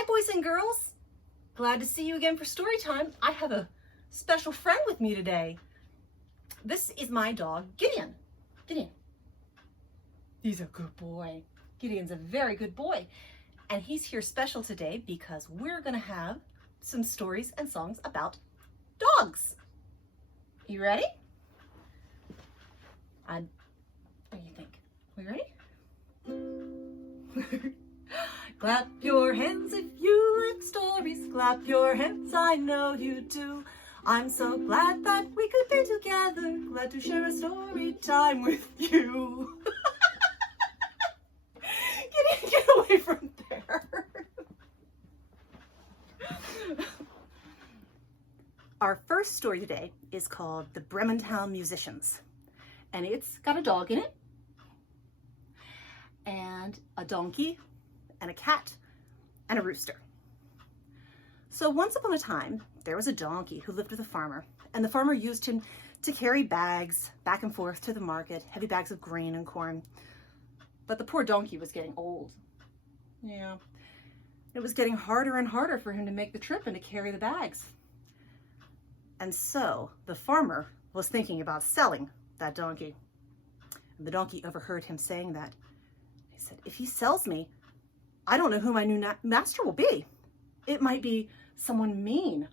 Hi, boys and girls. Glad to see you again for story time. I have a special friend with me today. This is my dog, Gideon. Gideon. He's a good boy. Gideon's a very good boy. And he's here special today because we're going to have some stories and songs about dogs. You ready? What do you think? We ready? Clap your hands if you like stories. Clap your hands, I know you do. I'm so glad that we could be together. Glad to share a story time with you. Get away from there. Our first story today is called The Bremen Musicians. And it's got a dog in it, and a donkey, and a cat, and a rooster. So once upon a time, there was a donkey who lived with a farmer, and the farmer used him to carry bags back and forth to the market, heavy bags of grain and corn. But the poor donkey was getting old. Yeah, it was getting harder and harder for him to make the trip and to carry the bags. And so the farmer was thinking about selling that donkey. And the donkey overheard him saying that. He said, if he sells me, I don't know who my new master will be. It might be someone mean.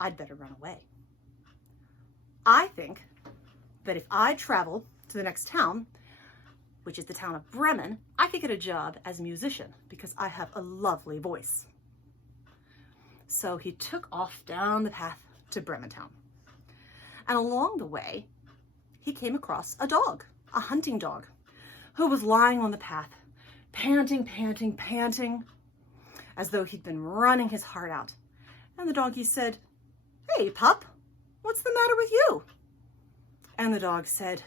I'd better run away. I think that if I travel to the next town, which is the town of Bremen, I could get a job as a musician because I have a lovely voice. So he took off down the path to Bremen town. And along the way, he came across a dog, a hunting dog, who was lying on the path, panting, panting, panting, as though he'd been running his heart out. And the donkey said, "Hey, pup, what's the matter with you?" And the dog said,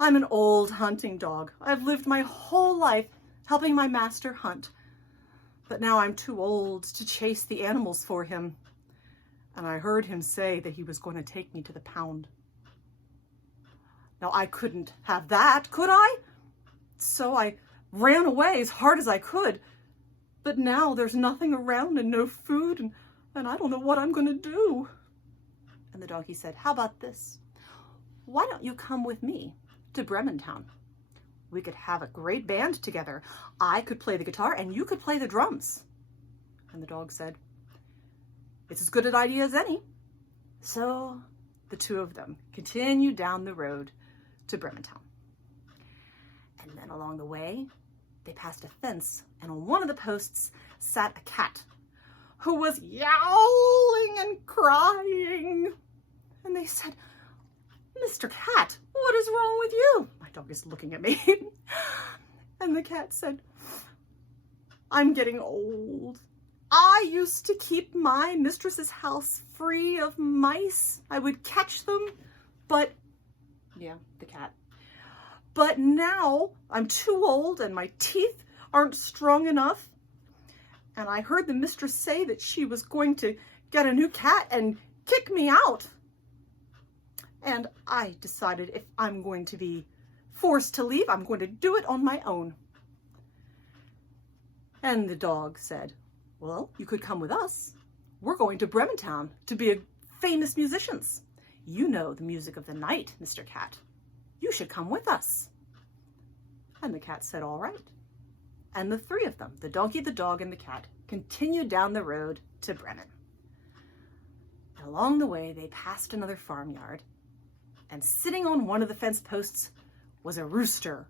"I'm an old hunting dog. I've lived my whole life helping my master hunt, but now I'm too old to chase the animals for him. And I heard him say that he was going to take me to the pound. Now, I couldn't have that, could I? So I ran away as hard as I could. But now there's nothing around and no food, and I don't know what I'm going to do." And the donkey said, "How about this? Why don't you come with me to Bremen town? We could have a great band together. I could play the guitar and you could play the drums." And the dog said, "It's as good an idea as any." So the two of them continued down the road to Bremen town. And then along the way, they passed a fence, and on one of the posts sat a cat who was yowling and crying. And they said, "Mr. Cat, what is wrong with you?" My dog is looking at me. And the cat said, "I'm getting old. I used to keep my mistress's house free of mice. I would catch them, but," yeah, the cat, "but now I'm too old and my teeth aren't strong enough. And I heard the mistress say that she was going to get a new cat and kick me out. And I decided if I'm going to be forced to leave, I'm going to do it on my own." And the dog said, "Well, you could come with us. We're going to Bremen town to be famous musicians. You know the music of the night, Mr. Cat. You should come with us." And the cat said, "All right." And the three of them, the donkey, the dog, and the cat, continued down the road to Bremen. And along the way, they passed another farmyard, and sitting on one of the fence posts was a rooster,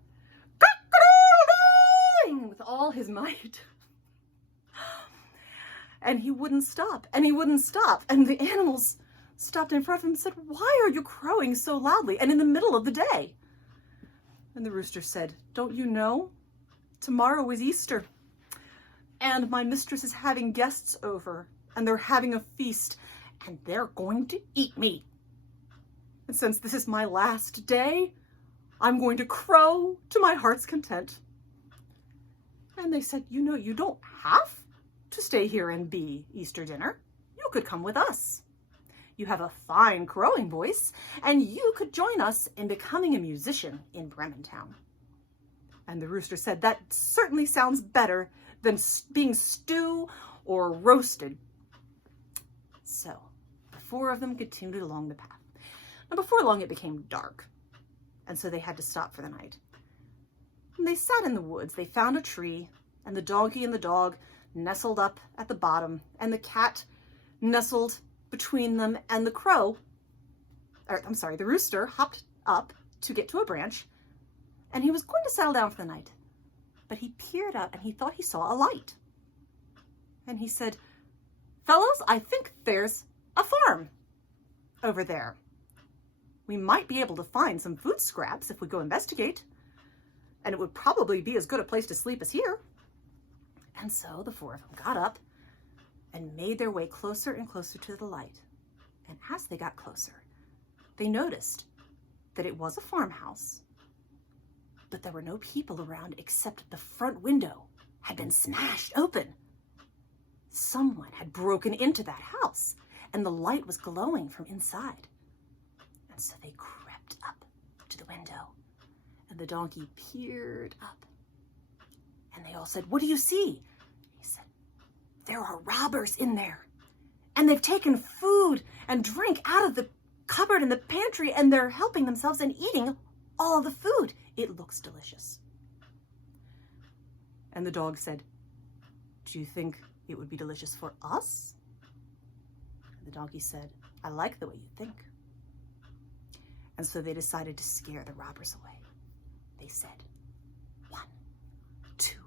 cock-a-doodle-doo, with all his might. And he wouldn't stop, and he wouldn't stop. And the animals stopped in front of him and said, "Why are you crowing so loudly and in the middle of the day?" And the rooster said, "Don't you know? Tomorrow is Easter, and my mistress is having guests over, and they're having a feast, and they're going to eat me. And since this is my last day, I'm going to crow to my heart's content." And they said, "You know, you don't have to stay here and be Easter dinner. You could come with us. You have a fine crowing voice, and you could join us in becoming a musician in Bremen town." And the rooster said, "That certainly sounds better than being stewed or roasted. So the four of them continued along the path. Now before long it became dark, and so they had to stop for the night. And they sat in the woods. They found a tree, and the donkey and the dog nestled up at the bottom, and the cat nestled between them, and the rooster hopped up to get to a branch, and he was going to settle down for the night. But he peered out and he thought he saw a light. And he said, "Fellows, I think there's a farm over there. We might be able to find some food scraps if we go investigate. And it would probably be as good a place to sleep as here." And so the four of them got up and made their way closer and closer to the light. And as they got closer, they noticed that it was a farmhouse, but there were no people around except the front window had been smashed open. Someone had broken into that house, and the light was glowing from inside. And so they crept up to the window, and the donkey peered up. And they all said, "What do you see?" He said, "There are robbers in there, and they've taken food and drink out of the cupboard in the pantry, and they're helping themselves and eating all the food. It looks delicious." And the dog said, "Do you think it would be delicious for us?" And the donkey said, "I like the way you think." And so they decided to scare the robbers away. They said, 1, 2,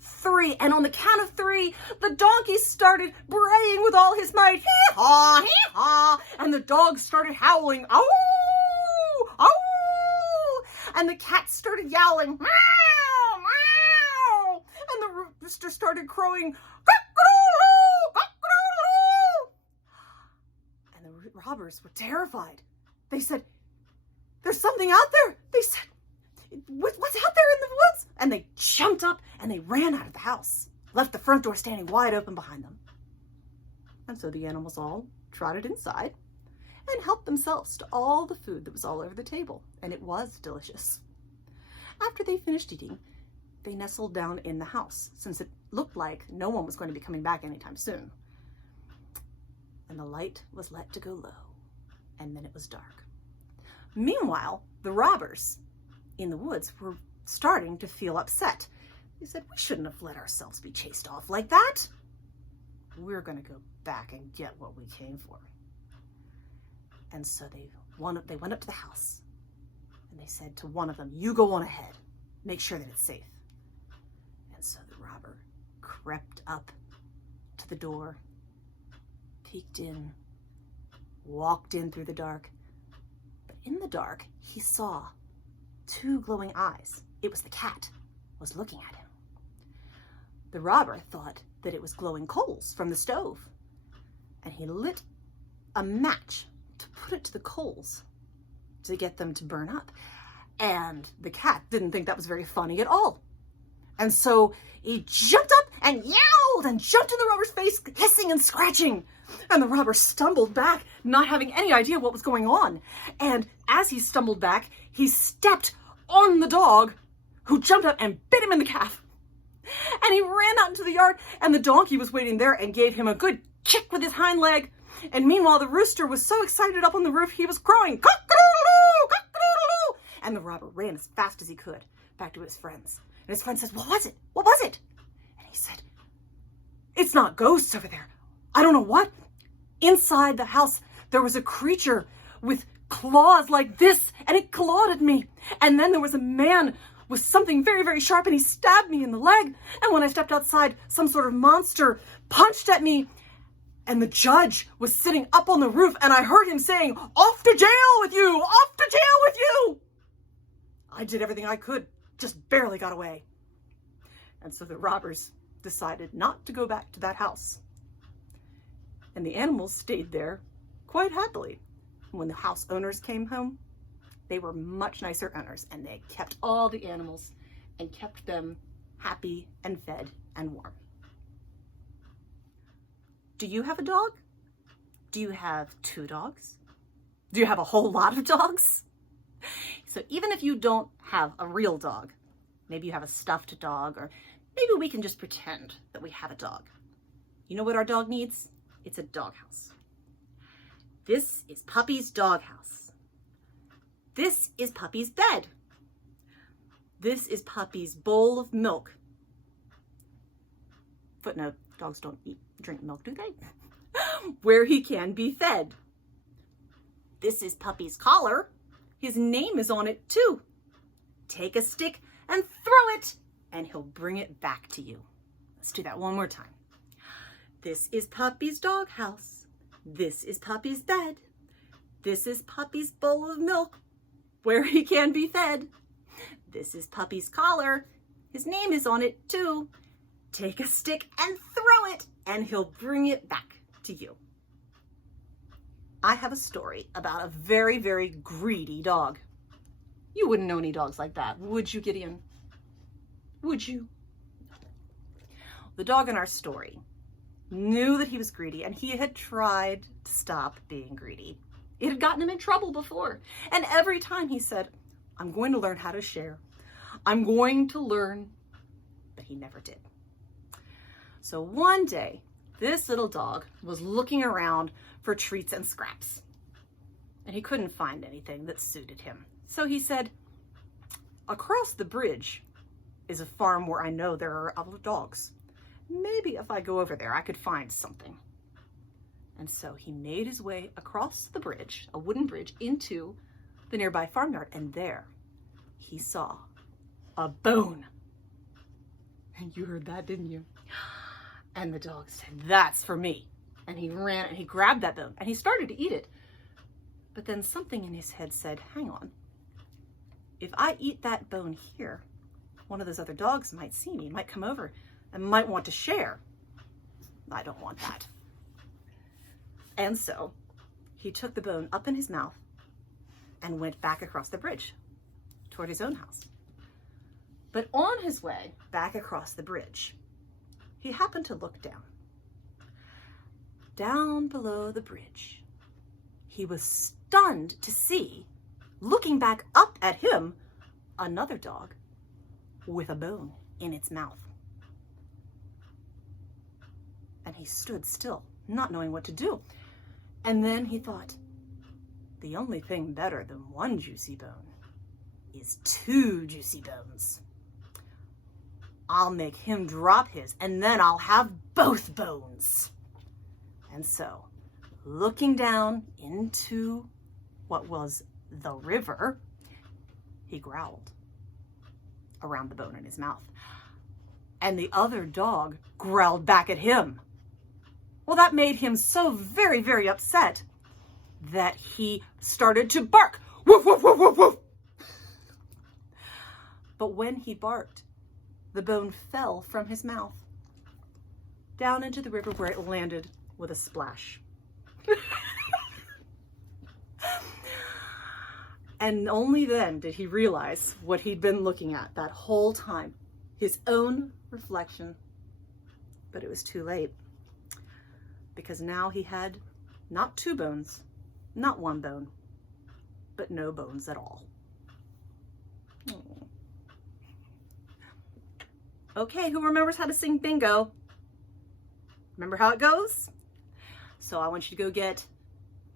3. And on the count of 3, the donkey started braying with all his might. Hee-haw, hee-haw. And the dog started howling. Ow, ow. And the cat started yowling. Meow, meow. And the rooster started crowing. Cock-a-doodle-doo, cock-a-doodle-doo. And the robbers were terrified. They said, "There's something out there." They said, "What's out there in the woods?" And they jumped up and they ran out of the house, left the front door standing wide open behind them. And so the animals all trotted inside and helped themselves to all the food that was all over the table, and it was delicious. After they finished eating, they nestled down in the house, since it looked like no one was going to be coming back anytime soon. And the light was let to go low, and then it was dark. Meanwhile, the robbers in the woods were starting to feel upset. They said, "We shouldn't have let ourselves be chased off like that. We're going to go back and get what we came for." And so they went up to the house, and they said to one of them, "You go on ahead. Make sure that it's safe." And so the robber crept up to the door, peeked in, walked in through the dark. But in the dark, he saw 2 glowing eyes. It was the cat was looking at him. The robber thought that it was glowing coals from the stove, and he lit a match to put it to the coals to get them to burn up. And the cat didn't think that was very funny at all. And so he jumped up and yowled and jumped in the robber's face, hissing and scratching. And the robber stumbled back, not having any idea what was going on. And as he stumbled back, he stepped on the dog, who jumped up and bit him in the calf. And he ran out into the yard, and the donkey was waiting there and gave him a good kick with his hind leg. And meanwhile, the rooster was so excited up on the roof, he was crowing, "Cock-a-doodle-doo, cock-a-doodle-doo." And the robber ran as fast as he could back to his friends. And his friend says, "What was it? What was it?" And he said, "It's not ghosts over there. I don't know what." Inside the house, there was a creature with claws like this, and it clawed at me. And then there was a man with something very, very sharp, and he stabbed me in the leg. And when I stepped outside, some sort of monster punched at me. And the judge was sitting up on the roof, and I heard him saying, "Off to jail with you! Off to jail with you!" I did everything I could, just barely got away. And so the robbers decided not to go back to that house. And the animals stayed there quite happily. When the house owners came home, they were much nicer owners, and they kept all the animals and kept them happy and fed and warm. Do you have a dog? Do you have 2 dogs? Do you have a whole lot of dogs? So even if you don't have a real dog, maybe you have a stuffed dog, or maybe we can just pretend that we have a dog. You know what our dog needs? It's a doghouse. This is Puppy's doghouse. This is Puppy's bed. This is Puppy's bowl of milk. Footnote, dogs don't drink milk, do they? Where he can be fed. This is Puppy's collar. His name is on it too. Take a stick and throw it, and he'll bring it back to you. Let's do that one more time. This is Puppy's doghouse. This is Puppy's bed. This is Puppy's bowl of milk, where he can be fed. This is Puppy's collar. His name is on it too. Take a stick and throw it, and he'll bring it back to you. I have a story about a very, very greedy dog. You wouldn't know any dogs like that, would you, Gideon? Would you? The dog in our story knew that he was greedy, and he had tried to stop being greedy. It had gotten him in trouble before. And every time he said, I'm going to learn how to share. I'm going to learn. But he never did. So one day, this little dog was looking around for treats and scraps. And he couldn't find anything that suited him. So he said, across the bridge is a farm where I know there are other dogs. Maybe if I go over there, I could find something. And so he made his way across the bridge, a wooden bridge, into the nearby farmyard. And there he saw a bone. And you heard that, didn't you? And the dog said, that's for me. And he ran and he grabbed that bone and he started to eat it. But then something in his head said, hang on. If I eat that bone here, one of those other dogs might see me, might come over and might want to share. I don't want that. And so he took the bone up in his mouth and went back across the bridge toward his own house. But on his way back across the bridge, he happened to look down. Down below the bridge, he was stunned to see, looking back up at him, another dog with a bone in its mouth. And he stood still, not knowing what to do. And then he thought, the only thing better than one juicy bone is two juicy bones. I'll make him drop his, and then I'll have both bones. And so, looking down into what was the river, he growled around the bone in his mouth. And the other dog growled back at him. Well, that made him so very, very upset that he started to bark. Woof, woof, woof, woof, woof. But when he barked, the bone fell from his mouth down into the river, where it landed with a splash. And only then did he realize what he'd been looking at that whole time, his own reflection. But it was too late, because now he had not two bones, not one bone, but no bones at all. Okay, who remembers how to sing bingo? Remember how it goes? So I want you to go get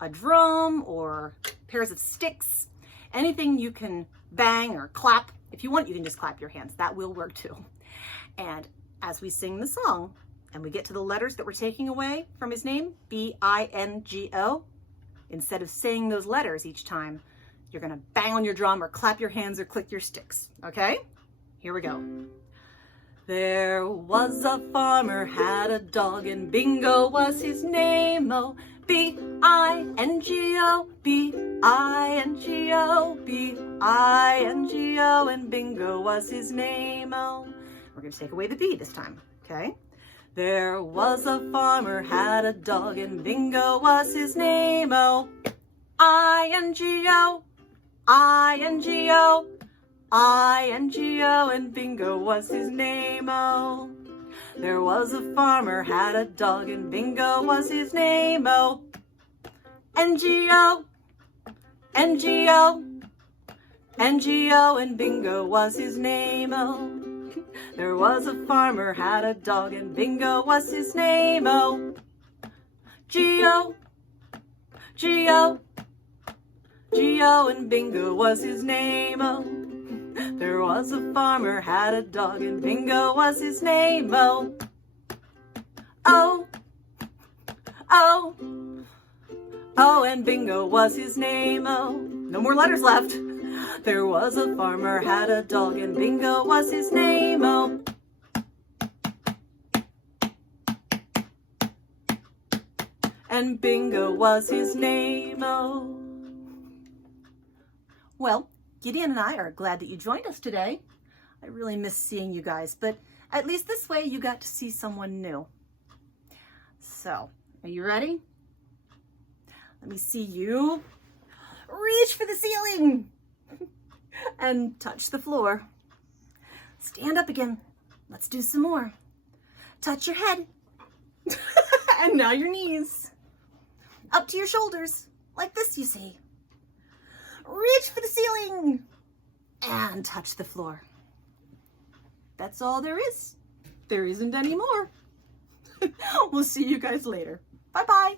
a drum or pairs of sticks, anything you can bang or clap. If you want, you can just clap your hands. That will work too. And as we sing the song and we get to the letters that we're taking away from his name, B-I-N-G-O, instead of saying those letters each time, you're going to bang on your drum or clap your hands or click your sticks. Okay? Here we go. There was a farmer, had a dog, and Bingo was his name-o. B-I-N-G-O, B-I-N-G-O, B-I-N-G-O, and Bingo was his name-o. We're going to take away the B this time, okay? There was a farmer, had a dog, and Bingo was his name-o. I-N-G-O, I-N-G-O, I-N-G-O, and Bingo was his name-o. There was a farmer, had a dog, and Bingo was his name-o. N-G-O, N-G-O, N-G-O, and Bingo was his name-o. There was a farmer had a dog and Bingo was his name. Oh, Geo, Geo, Geo and Bingo was his name. Oh, there was a farmer had a dog and Bingo was his name. Oh, oh, oh, oh, and Bingo was his name. Oh, no more letters left. There was a farmer had a dog and Bingo was his name. Oh, and Bingo was his name. Oh. Well, Gideon and I are glad that you joined us today. I really miss seeing you guys, but at least this way you got to see someone new. So, are you ready? Let me see you reach for the ceiling and touch the floor. Stand up again. Let's do some more. Touch your head. And now your knees. Up to your shoulders, like this, you see. Reach for the ceiling and touch the floor. That's all there is. There isn't any more. We'll see you guys later. Bye-bye.